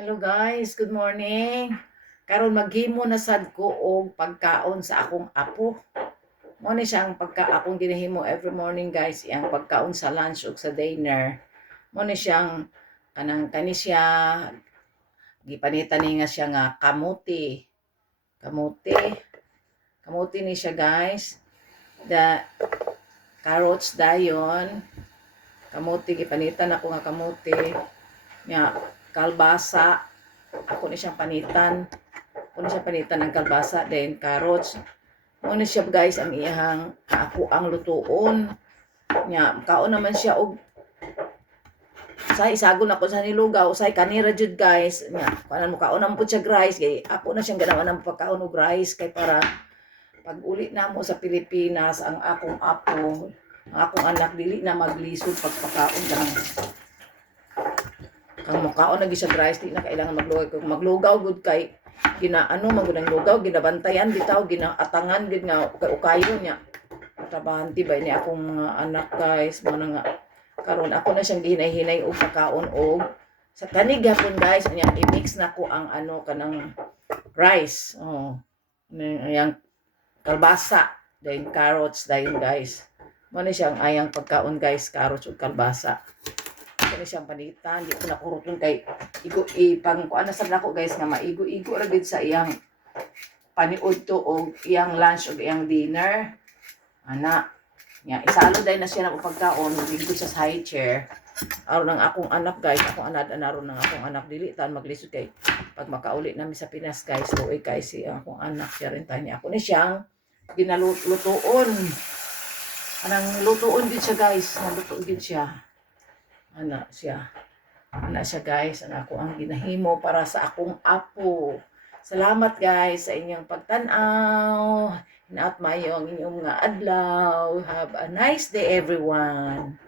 Hello guys, good morning. Karon maghimo na sad ko og pagkaon sa akong apo. Mo ni siyang akong ginahimo every morning guys, iyang pagkaon sa lunch ug sa dinner. Mo ni siyang kani siya gipanitan ni nga siya nga kamuti. Kamuti. Kamuti ni siya guys. The carrots dayon. Kamuti gipanitan ako nga kamuti. Nga kalbasa ako ni siyang panitan. Ako ni siyang panitan ng kalbasa, then carrots. Muna siya guys ang iyang ako ang lutuon. Nya, kaon naman siya og say isagon ako sa nilugaw, say kanira jud guys. Nya, kanan mo kaon naman pud siya rice kay ako na siyang ganawa ng pagkaon og rice kay para pag uli na mo sa Pilipinas ang akong apo, ang akong anak dili na maglisod pagpakaon kanang kang mukaon na gisa rice di na kailangan maglugaw kung maglugaw gud kay ginaano magud ang lugaw ginabantayan bitaw ginaatangan gid nga ukayo nya trabahan tibay ni akong anak guys mo na nga karon ako na siyang gihinay-hinay og pagkaon og sa kanig gapon guys nya i-mix na ko ang ano kanang rice ayang kalbasa then carrots dayon guys mo ni siyang ayang pagkaon guys carrots ug kalbasa kani siyang panitan di ko nakuruton kay igo ipang kuan na sad nako guys nga maigo-igo ra gid sa iyang paniud to og iyang lunch ug iyang dinner ana nya isalo day na siya ng pagkaon lingkod sa high chair aron ng akong anak guys akong aron ng akong anak dili tan maglisod kay pag makauli nami sa Pinas guys tuoy kay si akong anak siya rin tani ako ni siyang ginalutuon anang lutuon gid siya guys naluto gid siya ana siya guys ana ko ang ginahimo para sa akong apo. Salamat guys sa inyong pagtan-aw. Hinaut mayo ang inyong nga adlaw. Have a nice day everyone.